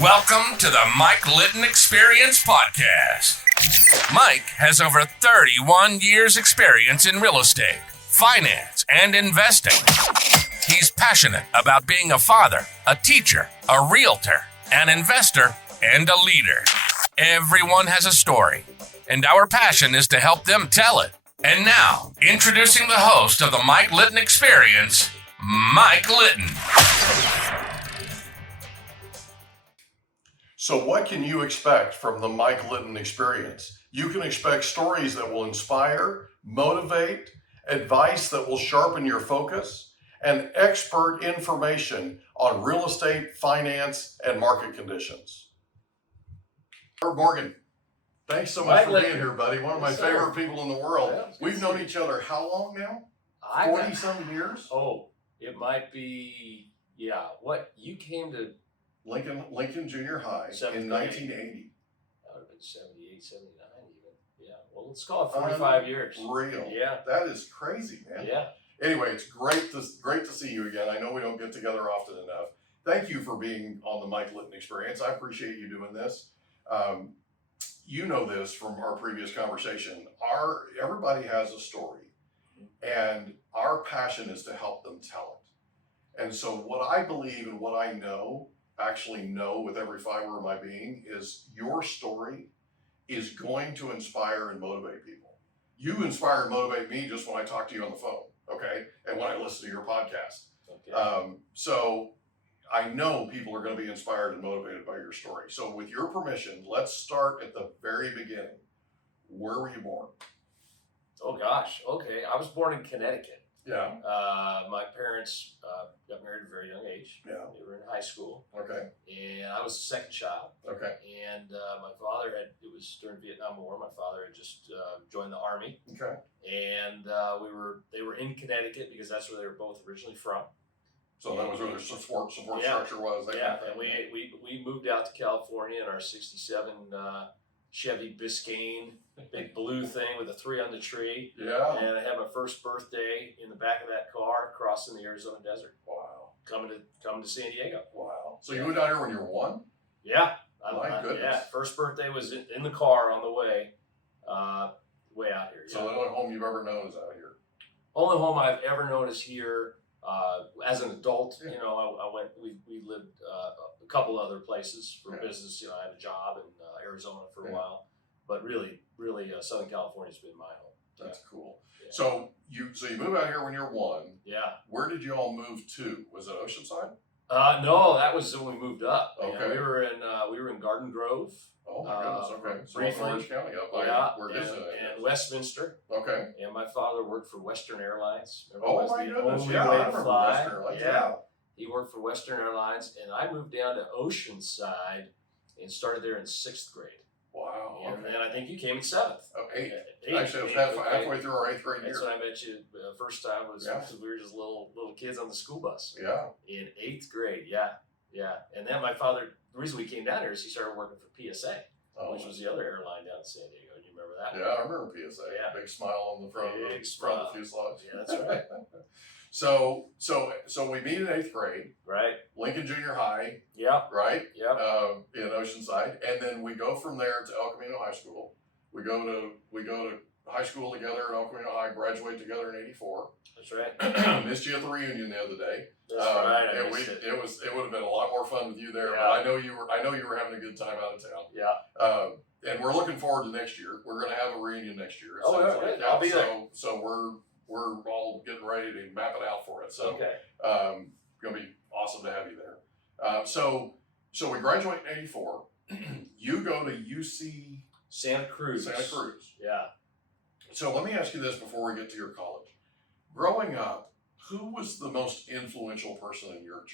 Welcome to the Mike Litton Experience Podcast. Mike has over 31 years experience in real estate, finance, and investing. He's passionate about being a father, a teacher, a realtor, an investor, and a leader. Everyone has a story, and our passion is to help them tell it. And now, introducing the host of the Mike Litton Experience, Mike Litton. So what can you expect from the Mike Litton Experience? You can expect stories that will inspire, motivate, advice that will sharpen your focus, and expert information on real estate, finance, and market conditions. Morgan, thanks so much for being here, buddy. One of my favorite people in the world. Yeah, we've known each other how long now? 40-some years? Oh, it might be, what, you came to Lincoln Junior High in 1980. That would have been 78, 79 even. Yeah, well, let's call it 45 years. Real. Yeah. That is crazy, man. Yeah. Anyway, it's great to see you again. I know we don't get together often enough. Thank you for being on the Mike Litton Experience. I appreciate you doing this. You know this from our previous conversation. Everybody has a story, and our passion is to help them tell it. And so what I believe and what I actually know with every fiber of my being is your story is going to inspire and motivate people. You inspire and motivate me just when I talk to you on the phone, okay? And when I listen to your podcast. Okay. So I know people are going to be inspired and motivated by your story. So with your permission, let's start at the very beginning. Where were you born? Oh gosh, okay. I was born in Connecticut. Yeah. My parents got married at a very young age. Yeah. They were in high school. Okay. And I was the second child. Okay. And my father it was during the Vietnam War. My father had just joined the Army. Okay. And they were in Connecticut because that's where they were both originally from. So that was where their support structure was. And we moved out to California in our '67 Chevy Biscayne, big blue thing with a 3 on the tree. Yeah. And I had my first birthday in the back of that car crossing the Arizona desert. Wow. Coming to San Diego. Wow. So you moved out here when you were 1? Yeah. My goodness. Yeah. First birthday was in the car on the way out here. So the only home you've ever known is out here. Only home I've ever known is here. As an adult, Yeah. we lived a couple other places for business. I had a job in Arizona for a while, but really, Southern California's been my home. That's cool. Yeah. So you move out here when you're 1. Yeah. Where did you all move to? Was it Oceanside? No, that was when we moved up. Okay. We were in Garden Grove. Oh my goodness. Okay. So briefly. Orange County up by where and Westminster. Okay. And my father worked for Western Airlines. Oh my goodness. Yeah, I remember Western Airlines. Yeah. He worked for Western Airlines, and I moved down to Oceanside and started there in 6th grade. Wow. And then I think you came in 7th. Oh, 8. Actually, it was halfway through our 8th grade year. That's when I met you. The first time was because we were just little kids on the school bus. Yeah. In 8th grade, yeah. And then my father, the reason we came down here is he started working for PSA, which was the other airline down in San Diego. Do you remember that? Yeah, I remember PSA. Yeah. Big smile on the front of the fuselage. Yeah, that's right. So we meet in 8th grade. Right. Lincoln Junior High. Yeah. Right? Yeah. In Oceanside. And then we go from there to El Camino High School. We go to high school together at El Camino High, graduate together in 84. That's right. Missed you at the reunion the other day. That's right. It would have been a lot more fun with you there, but I know you were having a good time out of town. Yeah. And we're looking forward to next year. We're gonna have a reunion next year. I'll be there. So we're all getting ready to map it out for it. So okay. Gonna be awesome to have you there. So we graduate in 84. You go to UC Santa Cruz. Yeah. So let me ask you this before we get to your college. Growing up, who was the most influential person in your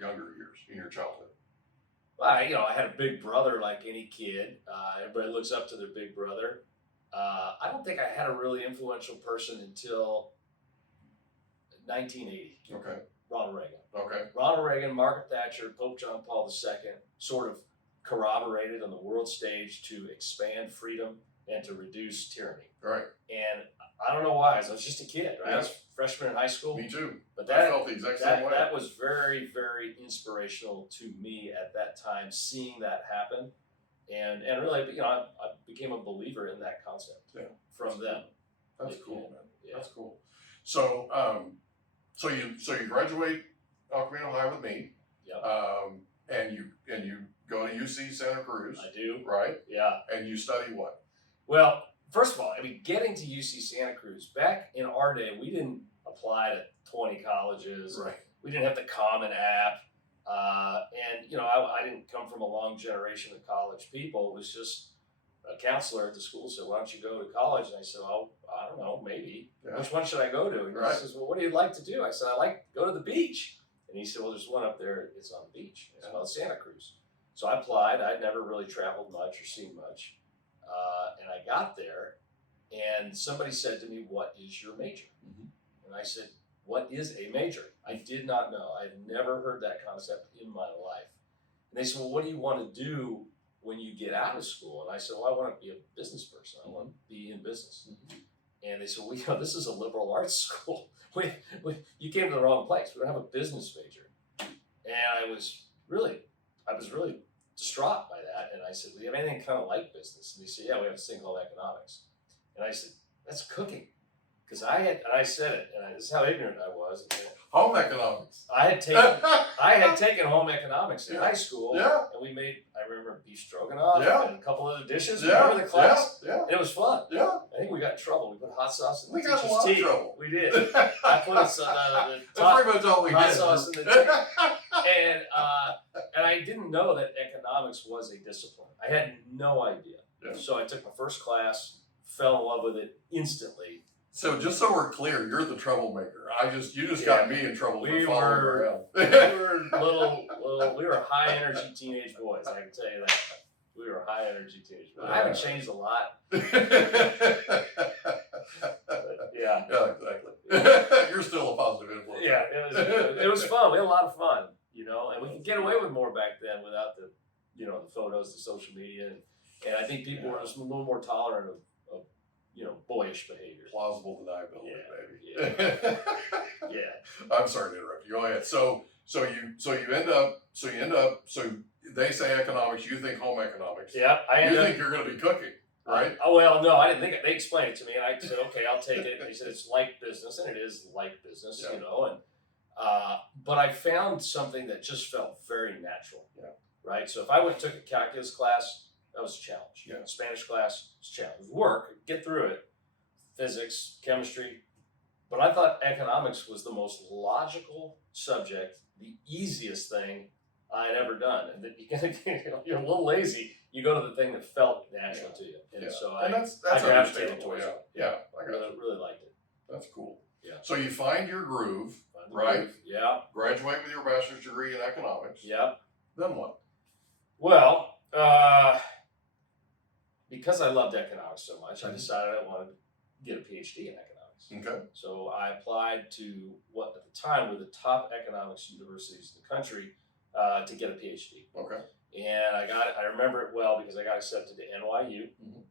younger years, in your childhood? Well, I had a big brother like any kid. Everybody looks up to their big brother. I don't think I had a really influential person until 1980. Okay. Ronald Reagan. Okay. Ronald Reagan, Margaret Thatcher, Pope John Paul II sort of corroborated on the world stage to expand freedom and to reduce tyranny. Right. And I don't know why. I was just a kid, right? Yeah. I was a freshman in high school. Me too. But I felt the exact same way. that was very, very inspirational to me at that time, seeing that happen. And really, I became a believer in that concept from them. That's cool, man. Yeah. That's cool. So, so you graduate Alcamino High with me. Yep. And you go to UC Santa Cruz. I do. Right. Yeah. And you study what? Well, first of all, getting to UC Santa Cruz, back in our day, we didn't apply to 20 colleges. Right. We didn't have the Common App. And, I didn't come from a long generation of college people. It was just a counselor at the school said, why don't you go to college? And I said, well, I don't know, maybe. Yeah. Which one should I go to? And Right. he says, well, what do you like to do? I said, I like to go to the beach. And he said, well, there's one up there. It's on the beach. It's called Santa Cruz. So I applied. I'd never really traveled much or seen much. And I got there, and somebody said to me, what is your major? Mm-hmm. And I said, what is a major? I did not know. I'd never heard that concept in my life. And they said, well, what do you want to do when you get out of school? And I said, well, I want to be a business person. I want to be in business. Mm-hmm. And they said, well, this is a liberal arts school. You came to the wrong place. We don't have a business major. And I was really distraught by that. And I said, do you have anything kind of like business? And he said, yeah, we have this thing called economics. And I said, that's cooking. Because I said it, and this is how ignorant I was. Home economics. I had taken home economics in high school. Yeah. And we made, I remember, beef stroganoff and a couple other dishes. Yeah. Remember the class? Yeah. And it was fun. Yeah. I think we got in trouble. We put hot sauce in the We got teacher's a lot tea. of trouble. We did. I put That's pretty much all we hot did. sauce in the tea. And I didn't know that economics was a discipline. I had no idea. Yeah. So I took my first class, fell in love with it instantly. So just so we're clear, you're the troublemaker. You just got me in trouble for following around. We were high energy teenage boys. I can tell you that. We were high energy teenage boys. I haven't changed a lot. But yeah. Yeah, exactly. You're still a positive influence. Yeah, it was fun. We had a lot of fun, and we could get away with more back then without the photos, the social media, and I think people were just a little more tolerant of boyish behavior. Plausible deniability, Yeah. maybe. Yeah. I'm sorry to interrupt you. Go ahead. So you end up. So they say economics. You think home economics. Yeah. You think you're going to be cooking, right? Oh well, no, I didn't think it. They explained it to me, and I said, okay, I'll take it. And they said it's like business, and it is like business, Yeah. And but I found something that just felt very natural. Yeah. Right. So if I went and took a calculus class, that was a challenge. Yeah. Spanish class was a challenge. It was work, get through it. Physics, chemistry. But I thought economics was the most logical subject, the easiest thing I had ever done. And that you're a little lazy, you go to the thing that felt natural to you. And so I that's gravitated understandable. towards Yeah. it. Yeah. I got you. Really liked it. That's cool. Yeah. So you find your groove, Find the right? groove. Yeah. Graduate with your bachelor's degree in economics. Yeah. Then what? Well, because I loved economics so much, I decided I wanted to get a PhD in economics. Okay. So I applied to what at the time were the top economics universities in the country to get a PhD. Okay. And I remember it well because I got accepted to NYU, Mhm.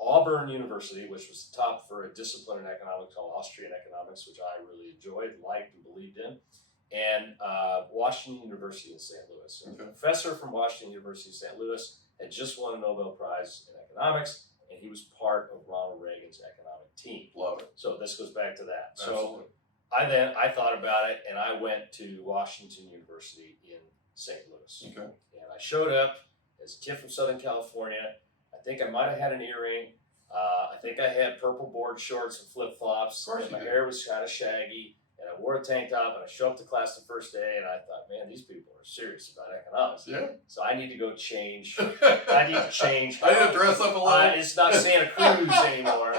Auburn University, which was the top for a discipline in economics called Austrian economics, which I really enjoyed, liked, and believed in, and Washington University in St. Louis. And Okay. a professor from Washington University in St. Louis had just won a Nobel Prize in economics, and he was part of Ronald Reagan's economic team. Love it. So this goes back to that. Absolutely. So I thought about it, and I went to Washington University in St. Louis. Okay. And I showed up as a kid from Southern California. I think I might have had an earring. I think I had purple board shorts and flip-flops. Of course And you my did. hair was kind of shaggy. And I wore a tank top, and I showed up to class the first day, and I thought, man, these people are serious about economics. Yeah. So I need to go change. I need to change. I need to dress up a little. It's not Santa Cruz anymore.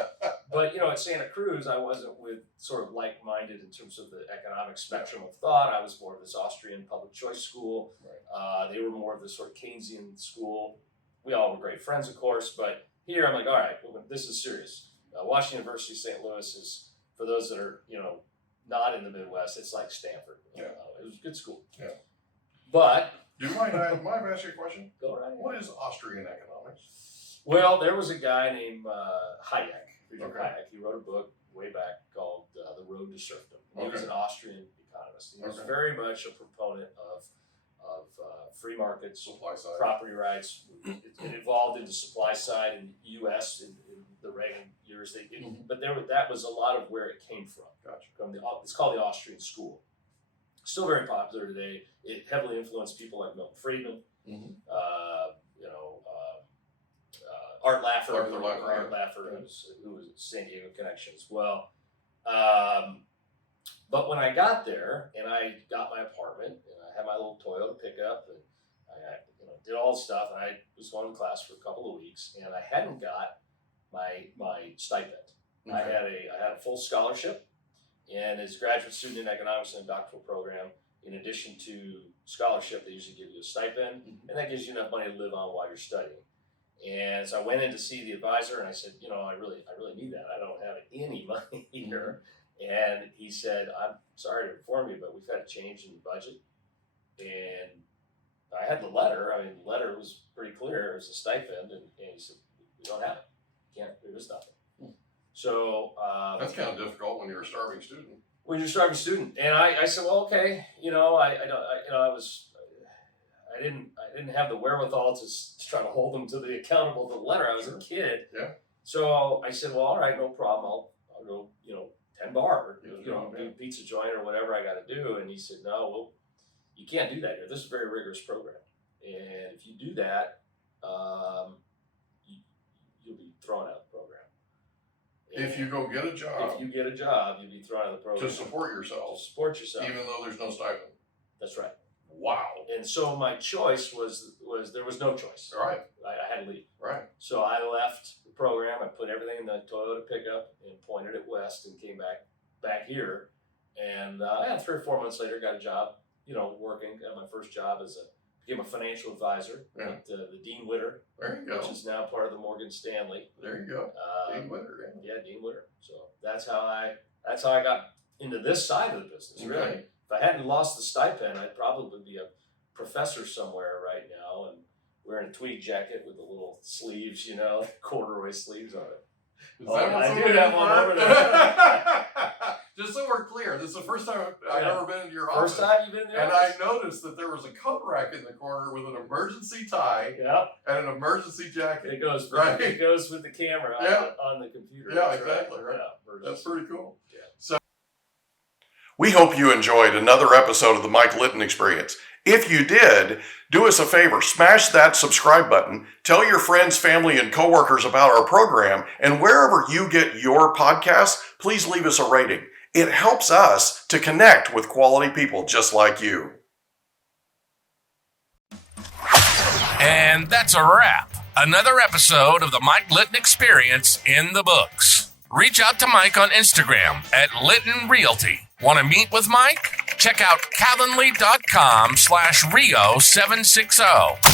But, at Santa Cruz, I wasn't with sort of like-minded in terms of the economic spectrum of thought. I was more of this Austrian public choice school. Right. They were more of this sort of Keynesian school. We all were great friends, of course. But here, I'm like, all right, well, this is serious. Washington University, St. Louis is, for those that are, not in the Midwest, it's like Stanford. Yeah. It was a good school. Yeah. But Do you mind? Mind if I ask you a question? go right ahead. What is Austrian economics? Well, there was a guy named Hayek Friedrich Okay. Hayek. He wrote a book way back called The Road to Serfdom. He was Okay. an Austrian economist. He was Okay. very much a proponent of free markets, Supply side. property rights. It evolved into supply side in the U.S. in the Reagan years. But that was a lot of where it came from. Gotcha. It's called the Austrian School. Still very popular today. It heavily influenced people like Milton Friedman, Mm-hmm. Art Laffer, Arthur Laffer, yeah. who was San Diego connection as well. But when I got there and I got my apartment and I had my little Toyota pickup and I did all the stuff, and I was going to class for a couple of weeks and I hadn't got my stipend. Okay. I had a full scholarship, and as a graduate student in economics in a doctoral program, in addition to scholarship, they usually give you a stipend, and that gives you enough money to live on while you're studying. And so I went in to see the advisor, and I said, I really need that. I don't have any money here. And he said, I'm sorry to inform you, but we've had a change in the budget. And I had the letter. I mean, the letter was pretty clear. It was a stipend, and he said, we don't have it. There is nothing. So That's kind of difficult when you're a starving student. When you're a starving student, and I said, well, okay, I didn't have the wherewithal to try to hold them to the accountable to the letter. I was a kid. Yeah. So I said, well, all right, no problem. I'll go, 10 bar, or, Yeah. do pizza joint or whatever I got to do. And he said, no, well, you can't do that here. This is a very rigorous program, and if you do that, you'll be thrown out of the program. If you go get a job. If you get a job, you'll be thrown out of the program. To support yourself. To support yourself. Even though there's no stipend. That's right. Wow. And so my choice was there was no choice. All right. I had to leave. Right. So I left the program. I put everything in the Toyota pickup and pointed it west and came back here. And 3 or 4 months later, got a job, working. Got my first job became a financial advisor at the Dean Witter, There you go. which is now part of the Morgan Stanley. There you go. Dean Witter. Yeah, Dean Witter. So that's how I got into this side of the business. Okay. Really, if I hadn't lost the stipend, I'd probably be a professor somewhere right now and wearing a tweed jacket with the little sleeves, corduroy sleeves on it. Is Oh, that what's I on do the have one front? over there. Just so we're clear, this is the first time I've Yeah. ever been in your First office. time you've been there? And I noticed that there was a coat rack in the corner with an emergency tie Yeah, and an emergency jacket. it goes Right. It goes with the camera Yeah. on the computer. Yeah, That's exactly, right. Yeah, That's pretty cool. Yeah. So, we hope you enjoyed another episode of the Mike Litton Experience. If you did, do us a favor, smash that subscribe button, tell your friends, family, and coworkers about our program, and wherever you get your podcasts, please leave us a rating. It helps us to connect with quality people just like you. And that's a wrap. Another episode of the Mike Litton Experience in the books. Reach out to Mike on Instagram at Litton Realty. Want to meet with Mike? Check out calendly.com/Rio760.